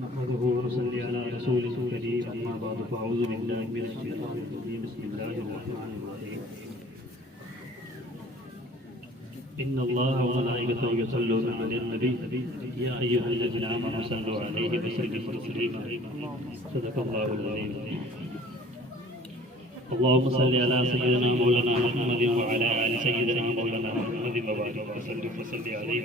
نحمده ونصلي على رسوله الكريم أما بعد فأعوذ بالله من الشيطان الرجيم بسم الله الرحمن الرحيم إن الله وملائكته يصلون على النبي يا أيها الذين آمنوا صلوا عليه وسلموا تسليما صدق الله العظيم اللهم صل على سيدنا مولانا محمد وعلى آل سيدنا مولانا محمد وبارك وسلم عليه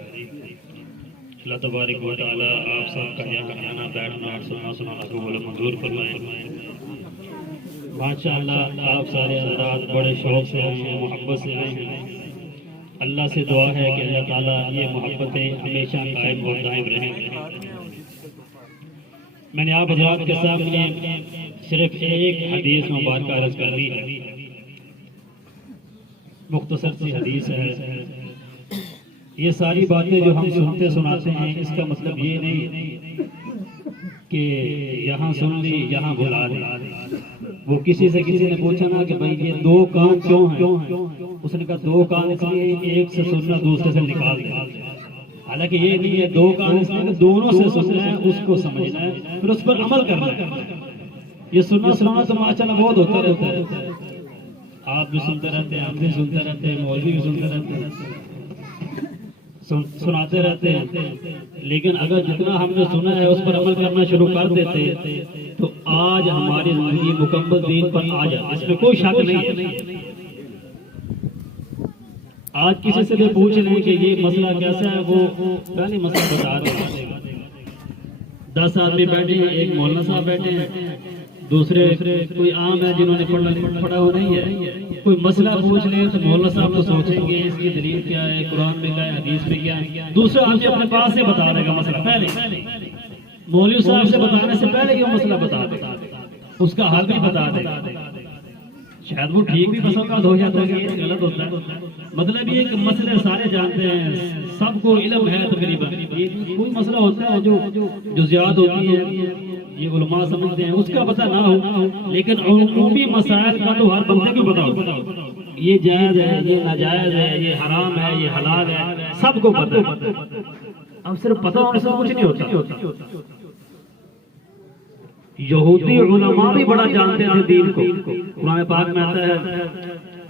اللہ تبارک و تعالیٰ آپ سب کا یہاں آنا بیٹھنا اور سننا قبول منظور فرمائے۔ ماشاءاللہ آپ سارے حضرات بڑے شوق سے آئے ہیں، محبت سے آئے ہیں۔ اللہ سے دعا ہے کہ اللہ تعالیٰ یہ محبتیں ہمیشہ قائم و دائم رہیں۔ میں نے آپ حضرات کے سامنے صرف ایک حدیث مبارکہ عرض کرنی ہے، مختصر سی حدیث ہے۔ یہ ساری باتیں جو ہم سنتے سناتے ہیں اس کا مطلب یہ نہیں کہ یہاں سن لی یہاں بھلا لی۔ وہ کسی نے پوچھا نا کہ بھائی یہ دو کان کیوں ہیں، اس نے کہا دو کان اس لیے ایک سے سننا دوسرے سے نکال دیا۔ حالانکہ یہ نہیں ہے، دو کان اس لیے دونوں سے سننا ہے، اس کو سمجھنا ہے، پھر اس پر عمل کرنا ہے۔ یہ سننا سنانا تو ماشاءاللہ بہت ہوتا رہتا ہے، آپ بھی سنتے رہتے ہیں، ہم بھی سنتے رہتے ہیں، مولوی بھی سنتے رہتے ہیں، سناتے رہتے ہیں، لیکن اگر جتنا ہم نے سنا ہے اس پر عمل کرنا شروع کر دیتے تو آج ہماری زندگی مکمل دین پر آ جاتی، اس میں کوئی شک نہیں ہے۔ آج کسی سے بھی پوچھ لیں کہ یہ مسئلہ کیسا ہے، وہ پہلے مسئلہ بتا دیں۔ 10 آدمی بیٹھے ہیں، ایک مولانا صاحب بیٹھے ہیں، دوسرے کوئی عام ہے جنہوں نے پڑھا ہو نہیں ہے، کوئی مسئلہ پوچھ لیں تو مولانا صاحب تو سوچیں گے اس کی دلیل کیا ہے، قرآن میں کیا ہے، حدیث میں کیا ہے۔ دوسرا آدمی اپنے پاس سے بتا دے گا مسئلہ، پہلے مولوی صاحب سے بتانے سے پہلے یہ مسئلہ بتا دے گا، اس کا حل بھی بتا دے گا۔ شاید وہ ٹھیک بھی بس اوقات ہو جاتا ہے، یہ غلط ہوتا ہے۔ مطلب یہ کہ مسئلے سارے جانتے ہیں، سب کو علم ہے تقریباً۔ کوئی مسئلہ ہوتا ہے جو زیادہ ہوتی ہے، یہ علماء سمجھتے ہیں، اس کا پتہ نہ ہو، لیکن عمومی مسائل کا تو ہر بندے کو پتہ ہوتا ہے۔ یہ جائز ہے، یہ ناجائز ہے، یہ حرام ہے، یہ حلال ہے، سب کو پتہ ہے۔ اب صرف پتہ ہونے سے کچھ نہیں ہوتا۔ یہودی علماء بھی بڑا جانتے تھے دین کو۔ قرآن پاک میں آتا ہے،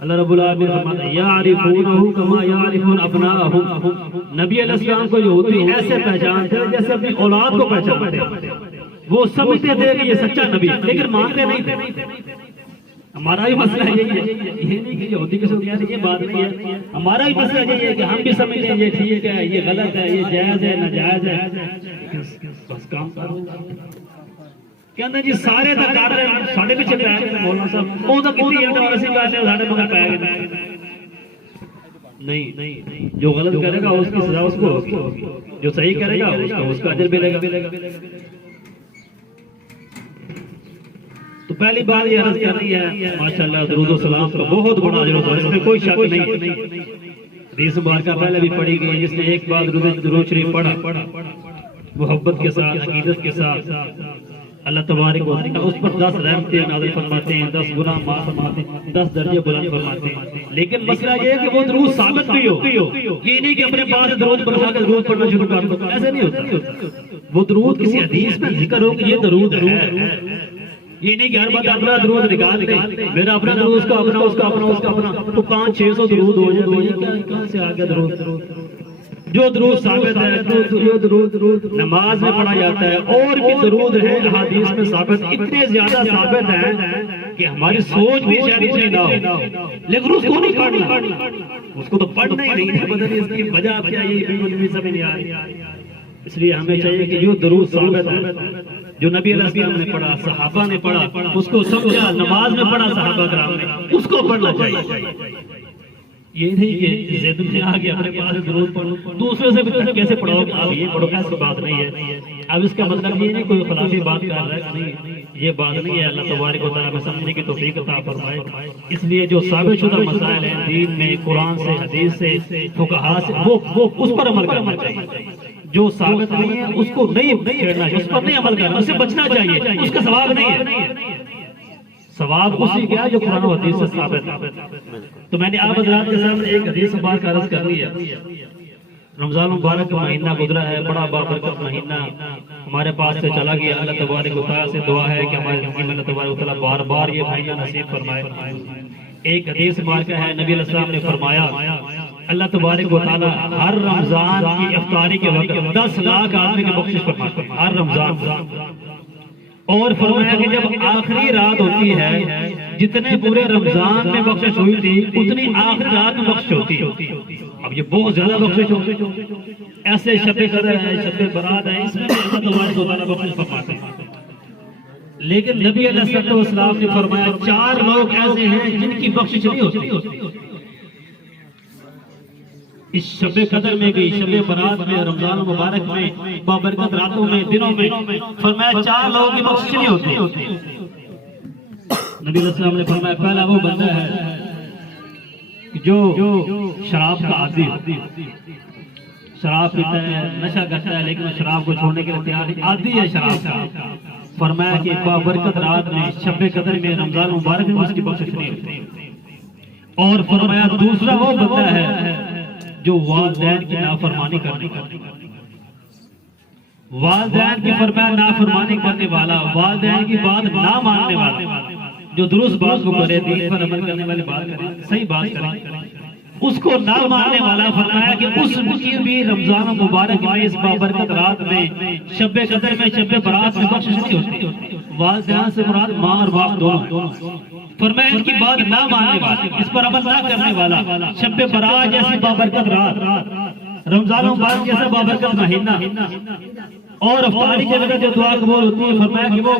اللہ رب العالمین فرماتا ہے یعرفونہ کما یعرفون ابناءہم۔ نبی علیہ السلام کو یہودی ایسے پہچانتے ہیں جیسے اپنی اولاد کو پہچانتے ہیں۔ وہ سمجھتے تھے کہ یہ سچا نبی، لیکن مانتے نہیں تھے۔ ہمارا بھی مسئلہ یہی ہے، یہ نہیں کہ یہودی کے ساتھ یہ بات نہیں ہے، ہمارا بھی مسئلہ یہی ہے کہ ہم بھی سمجھتے ہیں یہ ٹھیک ہے، یہ غلط ہے، یہ جائز ہے، ناجائز ہے، بس کام کرو۔ کہنا جی سارے تو کر رہے ہیں، ساڑھے پیچھے پہ آئے مولانا صاحب، وہ تو کتنی ہے تو ایسے کہتے ہیں ساڑھے مگر پہ آئے نہیں۔ جو غلط کرے گا اس کی سزا اس کو ہوگی، جو صحیح کرے گا اس کا اجر ملے گا۔ تو پہلی بات یہ عرض کر رہی ہے، ماشاءاللہ درود و سلام کا بہت بڑا اجر ہوتا ہے، اس میں کوئی شک نہیں ہے۔ حدیث مبارکہ پہلے بھی پڑھی گئی، جس نے ایک بار درود شریف پڑھا محبت کے ساتھ، عقیدت کے ساتھ، اللہ تبارک و تعالیٰ اس پر 10 رحمتیں نازل فرماتے ہیں، 10 گناہ معاف فرماتے ہیں، 10 درجے بلند فرماتے ہیں۔ لیکن مسئلہ یہ ہے کہ وہ درود ثابت بھی ہو، یہ نہیں کہ اپنے پاس درود بنا کے درود پڑھنا شروع کر دو، ایسے نہیں ہوتا۔ وہ درود کسی حدیث میں ذکر ہو کہ یہ درود ہے، یہ نہیں کہ ہر بات اپنا درود نکال دیں، میرا اپنا درود، اس کا اپنا، اس کا اپنا، اس کا اپنا، تو 500-600 درود ہو جائے تو یہ کہاں سے آگے درود؟ جو درود ثابت ہے، جو درود نماز میں پڑھا جاتا ہے، اور بھی درود ہے حدیث میں ثابت، اتنے زیادہ ثابت ہیں کہ ہماری سوچ بھی شاید اتنی نہ ہو، لیکن اس کو نہیں پڑھنا، اس کو تو پڑھنا ہی نہیں ہے، پتہ نہیں اس کی وجہ کیا ہے، یہ بالکل بھی سمجھ نہیں آ رہی۔ اس لیے ہمیں چاہیے کہ جو درود ثابت ہے، جو نبی علیہ السلام نے پڑھا، صحابہ نے پڑھا، اس کو سمجھا، نماز میں پڑھا صحابہ کرام نے، اس کو پڑھنا چاہیے۔ یہ نہیں کہ ضد میں آگے اپنے پاس درود پڑھو، دوسرے سے کیسے پڑھو گے، اب یہ پڑھو، ایسی بات نہیں ہے۔ اب اس کا مطلب یہ نہیں کوئی خلافی بات کر رہا ہے، نہیں، یہ بات نہیں ہے۔ اللہ تبارک و تعالیٰ میں سمجھنے کی توفیق عطا فرمائے۔ اس لیے جو ثابت شدہ مسائل ہیں دین میں، قرآن سے، حدیث سے، فقہا سے، وہ اس پر عمل کرنا چاہیے۔ جو ثابت نہیں ہے اس کو نہیں چھیڑنا ہے، اس پر نہیں عمل کرنا، اس سے بچنا چاہیے، اس کا ثواب نہیں ہے۔ ثواب اسی کیا جو قرآن و حدیث سے ثابت ہے۔ تو میں نے آپ حضرات کے سامنے ایک حدیث مبارک عرض کر لی ہے۔ رمضان مبارک کا مہینہ گزرا ہے، بڑا بابرکت مہینہ ہمارے پاس سے چلا گیا. اللہ تبارک و تعالیٰ سے دعا ہے کہ ہمارے زندگی میں اللہ تبارک و تعالیٰ بار بار یہ بھائیاں نصیب فرمائے. ایک حدیث مبارکہ ہے، نبی علیہ السلام نے فرمایا اللہ تبارک و تعالیٰ ہر رمضان کی افطاری کے وقت 10 لاکھ آدمی کی بخشش فرماتا ہے ہر رمضان. اور فرمایا کہ جب آخری رات ہوتی ہے، جتنے پورے رمضان میں بخشش ہوئی تھی اتنی آخری رات میں بخشش ہوتی ہے. اب یہ بہت زیادہ بخشش ہوتی ہے. ایسے شب قدر ہے، شب برات ہے، اس میں اللہ تبارک و تعالیٰ بخشش فرماتے ہیں. لیکن نبی علیہ السلام نے فرمایا 4 لوگ ایسے ہیں جن کی بخشش نہیں ہوتی. اس شب قدر میں بھی، شب برات میں، رمضان مبارک میں، بابرکت راتوں میں، دنوں میں، فرمایا 4 لوگوں کی بخشش نہیں ہوتی. نبی علیہ السلام نے فرمایا پہلا وہ بندہ ہے جو شراب کا عادی، شراب پیتا ہے، نشہ کرتا ہے، لیکن شراب کو چھوڑنے کے لیے تیار نہیں، عادی ہے شراب کا. فرمایا کہ بابرکت رات میں، شب قدر میں، رمضان مبارک میں اس کی بخشش نہیں ہوتی. اور فرمایا دوسرا وہ بندہ ہے جو والدین کی نافرمانی کرنے والا، والدین کی فرمایا نافرمانی کرنے والا، والدین کی بات نہ ماننے والا، جو درست بات کو کرے، دین پر عمل کرنے والی بات کرے، صحیح بات کرے، اس کو نہ ماننے والا. فرمایا کہ اس کی بھی رمضان مبارک میں، اس بابرکت رات میں، شب قدر میں، شب برات میں بخشش نہیں ہوتی. والدین سے مراد ماں اور باپ دونوں. فرمایا ان کی بات نہ ماننے والا، اس پر عمل نہ کرنے والا، شب برات جیسی بابرکت رات، رمضان مبارک جیسا بابرکت مہینہ، اور افطاری کے وقت جو دعا قبول ہوتی ہے، فرمایا کہ وہ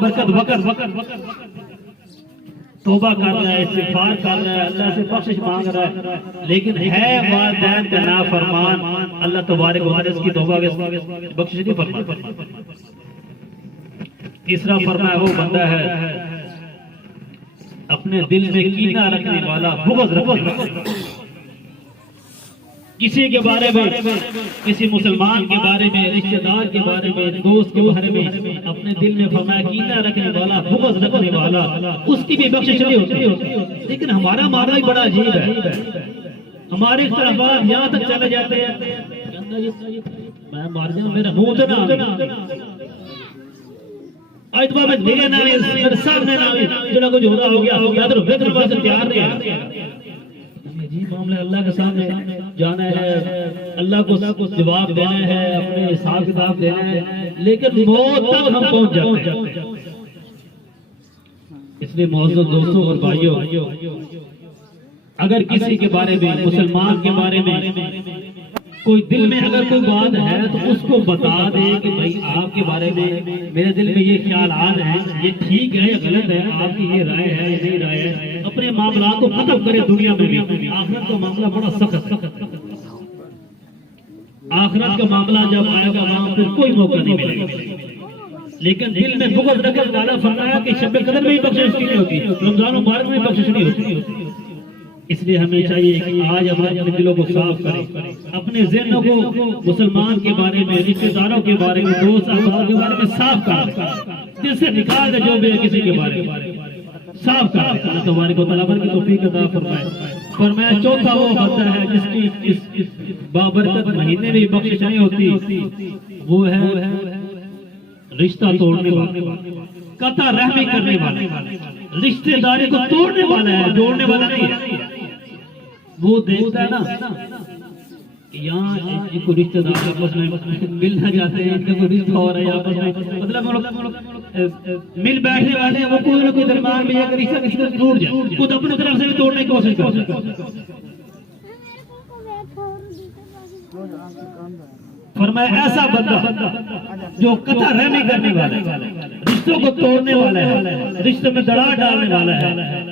برکت وقت توبہ کر رہا ہے، استغفار کر رہا ہے، اللہ سے بخشش مانگ رہا ہے، لیکن ہے والدین کا نافرمان، اللہ تبارک و تعالیٰ اس کی توبہ بخشش نہیں فرماتا. تیسرا فرمایا وہ بندہ ہے اپنے دل میں کینہ رکھنے والا، بغض رکھنے والا. کسی کے بارے میں، کسی مسلمان کے بارے میں، رشتہ دار کے بارے میں، دوست کے بارے میں اپنے دل میں فرمایا کینہ رکھنے والا، بغض رکھنے والا، اس کی بھی بخشش نہیں ہوتی. لیکن ہمارا معاملہ ہی بڑا عجیب ہے. ہمارے اختلافات یہاں تک چلے جاتے ہیں، میں مار جاؤں، میرا منہ تو نہ آج بابا میرے نام میرے سامنے نام جڑا کچھ ہوتا ہو گیا ادھر بہتر پاس تیار نہیں ہے. جی معاملہ اللہ کے سامنے جانا ہے، اللہ کو جواب دینا ہے، اپنے حساب کتاب دینا ہے، لیکن موت تک ہم پہنچ جاتے ہیں. اس لیے معزز دوستوں اور بھائیوں، اگر کسی کے بارے میں، مسلمان کے بارے میں کوئی دل میں اگر کوئی بات ہے تو اس کو بتا دے کہ بھائی آپ کے بارے میں میرے دل میں یہ خیالات ہیں، یہ ٹھیک ہے یا غلط ہے، آپ کی یہ رائے ہے یا نہیں رائے ہے. اپنے معاملات کو ختم کرے. دنیا میں بھی آخرت کا معاملہ بڑا سخت، آخرت کا معاملہ جب آئے گا وہاں پھر کوئی موقع نہیں ملے گا. لیکن دل میں بغض رکھنے والا، فرمایا کہ شب قدر میں بھی بخشش نہیں ہوتی، رمضان مبارک میں بھی بخشش نہیں ہوتی. اس لیے ہمیں چاہیے کہ آج ہم اپنے دلوں کو صاف کریں، اپنے ذہنوں کو مسلمان کے بارے میں، رشتہ داروں کے بارے میں، دوست احباب کے بارے میں صاف کریں. جس سے نکال دے جو بھی ہے کسی کے بارے میں صاف کریں. اللہ تبارک و تعالیٰ کی توفیق عطا فرمائے. فرمایا چوتھا وہ بندہ ہے جس کی اس بابرکت مہینے میں بخشش نہیں ہوتی، وہ ہے رشتہ توڑنے والا، قطع رحمی کرنے والا، رشتہ داری کو توڑنے والا ہے، جوڑنے والا نہیں ہے. وہ دیکھتا ہے نا کہ یہاں ان کو رشتہ دار آپس میں مل نہ جاتے ہیں، ان کا کوئی رشتہ ہو رہا ہے آپس میں، مطلب مل بیٹھنے والے ہیں، وہ کوئی نہ کوئی درمیان میں یہ رشتہ کسی طرح ٹوٹ جائے، خود اپنے طرف سے بھی توڑنے کی کوشش کرتا ہے. فرمایا ایسا بندہ جو قطع رحمی کرنے والا ہے، رشتوں کو توڑنے والا ہے، رشتوں میں دراڑ ڈالنے والا ہے،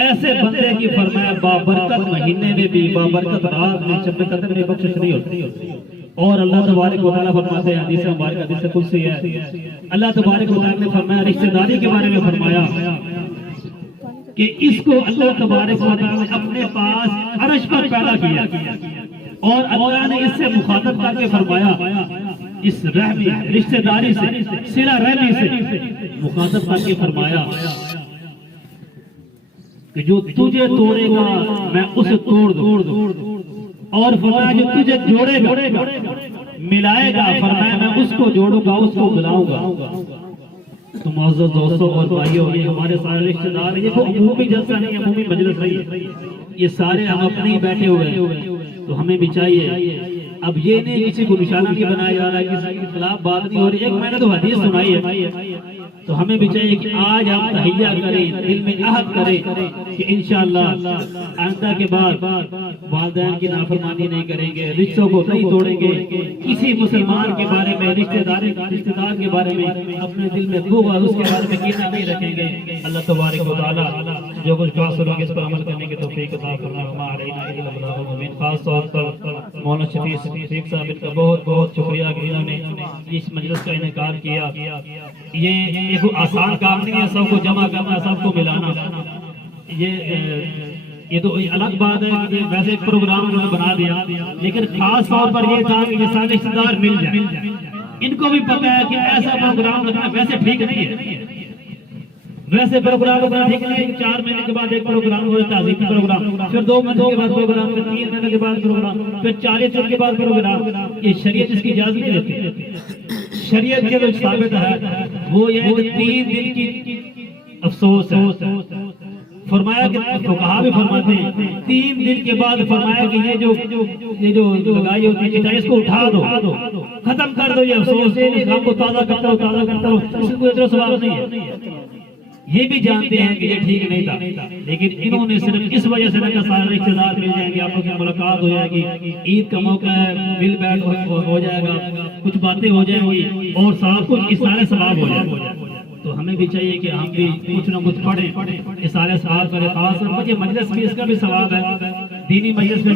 ایسے بندے کی فرمایا بابرکت مہینے میں بھی، بابرکت رات میں، شب قدر میں بخشش نہیں ہوتی. اور اللہ تبارک و تعالیٰ فرماتے ہیں، حدیث مبارک حدیث قدسی ہے، اللہ تبارک و تعالیٰ نے فرمایا رشتہ داری کے بارے میں فرمایا کہ اس کو اللہ تبارک و تعالیٰ نے اپنے پاس عرش پر پیدا کیا، اور اللہ نے اس سے مخاطب کر کے فرمایا، اس رحمی رشتہ داری سے، صلہ رحمی سے مخاطب کر کے فرمایا کہ جو تجھے توڑے گا میں اسے توڑ دوں، اور فرمایا جو تجھے جوڑے گا ملائے گا، فرمایا میں اس کو جوڑوں گا، اس کو بلاؤں گا۔ تو معزز دوستوں اور بھائیوں، یہ ہمارے سارے رشتہ دار ہیں، یہ کوئی عمومی جلسہ نہیں، عمومی مجلس نہیں ہے، یہ سارے ہم اپنے ہی بیٹھے ہوئے ہیں۔ تو ہمیں بھی چاہیے، اب یہ نہیں کسی کو نشانہ نہیں بنایا جا رہا ہے، کسی کے خلاف بات نہیں ہو رہی۔ ایک میں نے تو حدیث سنائی ہے، تو ہمیں بھی چاہیے کہ آج ہم تہیہ کریں، دل میں عہد کریں کہ انشاءاللہ آئندہ کے بعد والدین کی نافرمانی نہیں کریں گے، رشتوں کو نہیں توڑیں گے، کسی مسلمان کے بارے میں، رشتہ دار کے بارے میں اپنے دل میں بغض، اس کے بارے میں کینہ نہیں رکھیں گے۔ اللہ تبارک و تعالیٰ جو کچھ کہا سنوں گے اس پر عمل کرنے کی توفیق عطا فرمائے۔ وما علینا الا البلاغ المبین۔ خاص طور پر مولانا شفیق صاحب کا بہت بہت شکریہ کہ انہوں نے اس مجلس کا انعقاد کیا۔ یہ کوئی آسان کام نہیں ہے سب کو جمع کرنا، سب کو ملانا۔ یہ تو الگ بات ہے کہ ویسے ایک پروگرام انہوں نے بنا دیا، لیکن خاص طور پر یہ تھا کہ یہ سارے رشتہ دار مل جائیں۔ ان کو بھی پتہ ہے کہ ایسا پروگرام رکھنا ویسے ٹھیک نہیں ہے، ویسے پروگرام رکھنا ٹھیک نہیں ہے۔ 4 مہینے کے بعد ایک پروگرام ہو جاتا ہے، تعزیمی پروگرام، پھر 2 مہینے کے بعد پروگرام، پھر 3 مہینے کے بعد پروگرام، پھر 40 دن کے بعد پروگرام۔ یہ شریعت اس کی اجازت نہیں دیتی۔ شریعت کے جو ثابت ہے وہ یہ ہے کہ 3 دن کی افسوس ہے۔ فرمایا کہ فقہا بھی فرماتے ہیں 3 دن کے بعد، فرمایا کہ یہ جو لگائی ہوتی ہے اس کو اٹھا دو، ختم کر دو، یہ افسوس ہے، غم کو تازہ کرتا ہو، اس کو اتنا ثواب نہیں ہے۔ یہ بھی جانتے ہیں کہ یہ ٹھیک نہیں تھا، لیکن انہوں نے صرف اس وجہ سے کہ سارے رشتہ دار مل جائیں گے، آپس میں ملاقات ہو جائے گی، عید کا موقع ہے، مل بیٹھ ہو جائے گا، کچھ باتیں ہو جائیں گی اور سب کچھ اس سارے ثواب ہو جائے گا۔ تو ہمیں بھی چاہیے کہ ہم بھی کچھ نہ کچھ پڑھیں، اس سارے ثواب کریں۔ خاص طور پر یہ مجلس بھی، اس کا بھی ثواب ہے، دینی مجلس میں